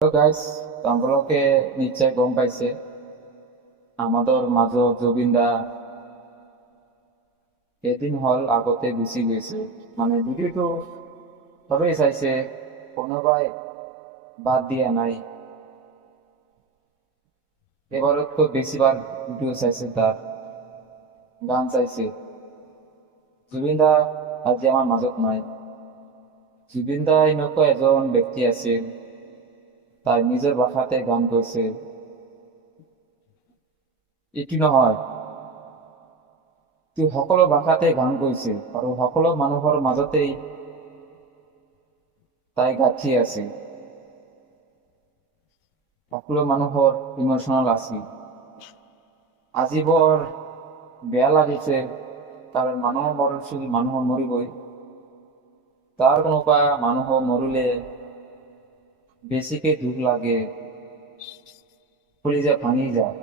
Hello guys, তোমালোকে নিশ্চয় গম পাইছে আমাদের মাজত জুবিন দা কেইদিন হল আগতে গুচি গৈছে। মানে ভিডিওটো সবেই চাইছে, কোনোবাই বাদ দিয়া নাই। এবারতকৈ বেছিভাগ ভিডিও চাইছে, তার গান চাইছে। জুবিন দা আজি আমার মাজত নাই। জুবিন দা এনেকুৱা এজন ব্যক্তি আছিল, তাই নিজৰ ভাষাতে গান গাইছে। এইটো নহয়, তেওঁ সকলো ভাষাতে গান গাইছিল আৰু সকলো মানুহৰ মাজতেই তাই গাঁঠি আছিল। সকলো মানুহৰ ইমোচনেল আছিল। আজি বৰ বেয়া লাগিছে, কাৰণ মানুহৰ মৰিছিল, মানুহৰ মৰিবই। তাৰ কোনোবা মানুহৰ মৰিলে বেছিকে দুখ লাগে, কলিজা ভাঙি যায়।